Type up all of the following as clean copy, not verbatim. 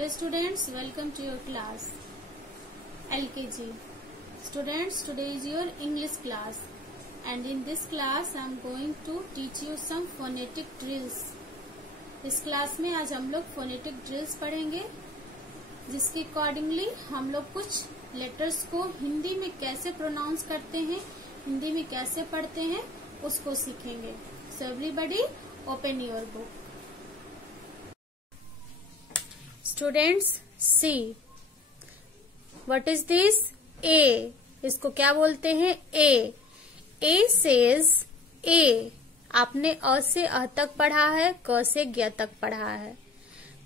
Hello students, welcome to your class LKG. Students, today is your English class and in this class I am going to teach you some phonetic drills. इस class में आज हम लोग phonetic drills पढ़ेंगे जिसके accordingly हम लोग कुछ लेटर्स को हिंदी में कैसे प्रोनाउंस करते हैं, हिंदी में कैसे पढ़ते हैं उसको सीखेंगे. So everybody open your book. Students, see. What is this? A. इसको क्या बोलते हैं? A. A says A. आपने अ से अ तक पढ़ा है, क से ज्ञ तक पढ़ा है.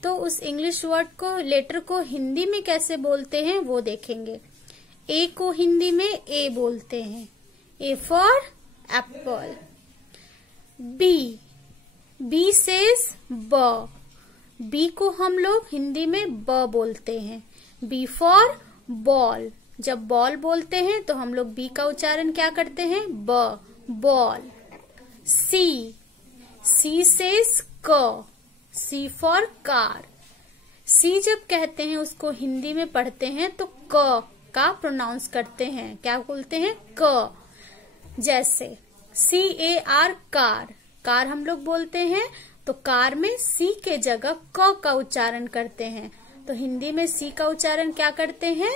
तो उस इंग्लिश वर्ड को, लेटर को हिंदी में कैसे बोलते हैं वो देखेंगे. A को हिंदी में A बोलते हैं. A for apple. B. B says B. B को हम लोग हिंदी में ब बोलते हैं. B for ball. जब बॉल बोलते हैं तो हम लोग बी का उच्चारण क्या करते हैं? ब, बॉल. सी. सी सेज क. सी फॉर कार. सी जब कहते हैं उसको हिंदी में पढ़ते हैं तो क का प्रोनाउंस करते हैं. क्या बोलते हैं? क. जैसे CAR कार. कार हम लोग बोलते हैं तो कार में सी के जगह क का उच्चारण करते हैं. तो हिंदी में सी का उच्चारण क्या करते हैं?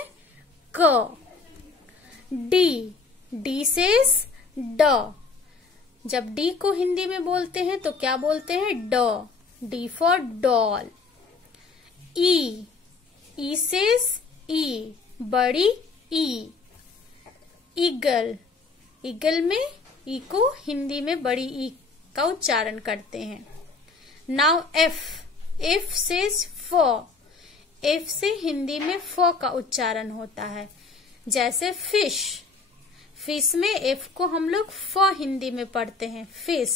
क. डी. डी सेज ड. जब डी को हिंदी में बोलते हैं तो क्या बोलते हैं? ड. D for doll. E. E says ई. बड़ी ई. ईगल. ईगल में ई को हिंदी में बड़ी ई का उच्चारण करते हैं. Now F. एफ सेज फ. एफ से हिंदी में फ का उच्चारण होता है. जैसे फिश. फिश में एफ को हम लोग फ हिंदी में पढ़ते हैं. फिश.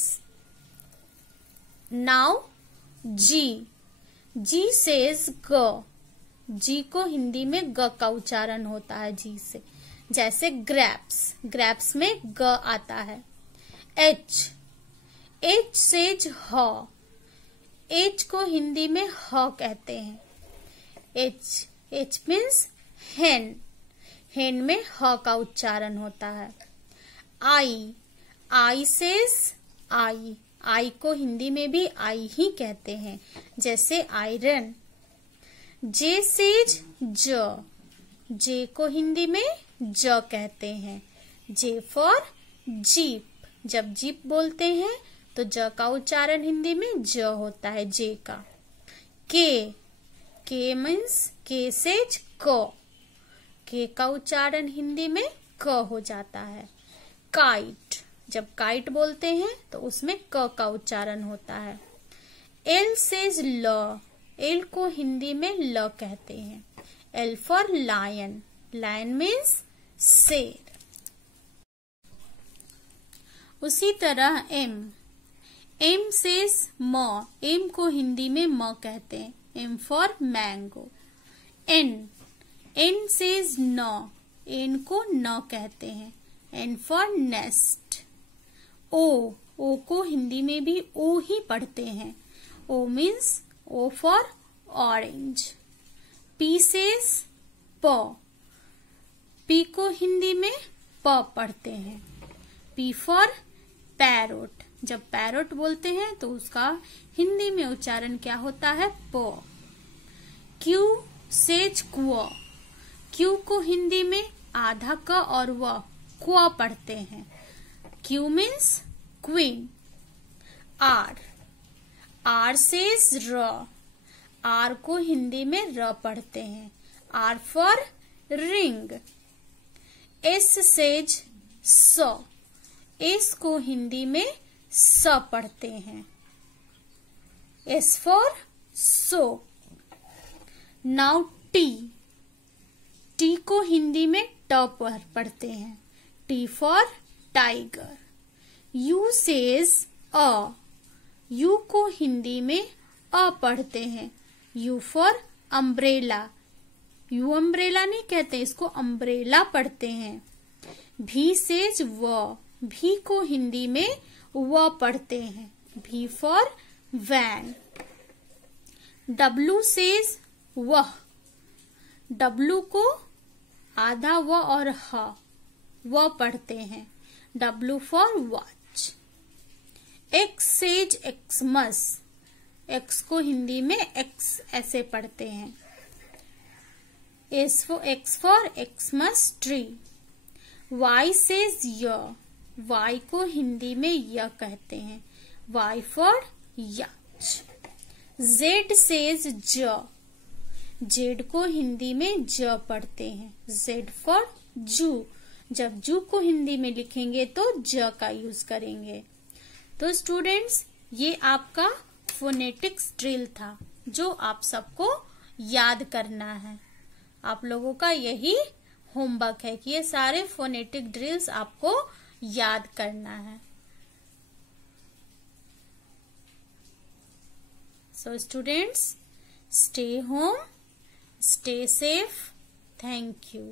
नाउ जी. जी सेज ग. जी को हिंदी में ग का उच्चारण होता है. जी से. जैसे ग्रैप्स. ग्रैप्स में ग आता है. एच. एच सेज ह. एच को हिंदी में ह कहते हैं. एच. एच मीन्स हेन. हेन में ह का उच्चारण होता है. आई. आई सेज आई. आई को हिंदी में भी आई ही कहते हैं. जैसे आयरन. जे सेज ज. जे को हिंदी में ज कहते हैं. J for jeep. जब जीप बोलते हैं तो ज का उच्चारण हिंदी में ज होता है. जे का. के. के मीन्स के सेज क. के का उच्चारण हिंदी में क हो जाता है. काइट. जब काइट बोलते हैं तो उसमें क का उच्चारण होता है. एल सेज ल. एल को हिंदी में ल कहते हैं. L for lion. Lion means शेर. उसी तरह एम. एम सेज म. एम को हिंदी में म कहते हैं. M for mango. N. N says न. एन को न कहते हैं. N for nest. O. O को हिंदी में भी ओ ही पढ़ते हैं. O means O for orange. P says प. पी को हिंदी में प पढ़ते हैं. P for parrot. जब पैरोट बोलते हैं तो उसका हिंदी में उच्चारण क्या होता है? प. क्यू सेज क्व. क्यू को हिंदी में आधा क और व क्व पढ़ते हैं. Q means queen. R. R says र. आर को हिंदी में र पढ़ते हैं. R for ring. S says स. एस को हिंदी में स पढ़ते हैं. S for soap. Now T. T को हिंदी में ट पढ़ते हैं. T for tiger. U says अ. यू को हिंदी में अ पढ़ते हैं. U for umbrella. U umbrella नहीं कहते, इसको अम्ब्रेला पढ़ते हैं. भी सेज व. भी को हिंदी में व पढ़ते हैं. V for van. W says वह, डब्लू को आधा व और ह व पढ़ते हैं, W for watch. X says Xmas, X को हिंदी में एक्स ऐसे पढ़ते हैं। X for Xmas tree. Y says य, वाई को हिंदी में य कहते हैं, Y for yacht. Z says ज, जेड को हिंदी में ज पढ़ते हैं, जेड फॉर जू। जब जू को हिंदी में लिखेंगे तो ज का यूज करेंगे। तो स्टूडेंट्स, ये आपका फोनेटिक्स ड्रिल था जो आप सबको याद करना है। आप लोगों का यही होमवर्क है कि ये सारे फोनेटिक ड्रिल्स आपको याद करना है। So students, stay home, stay safe. Thank you.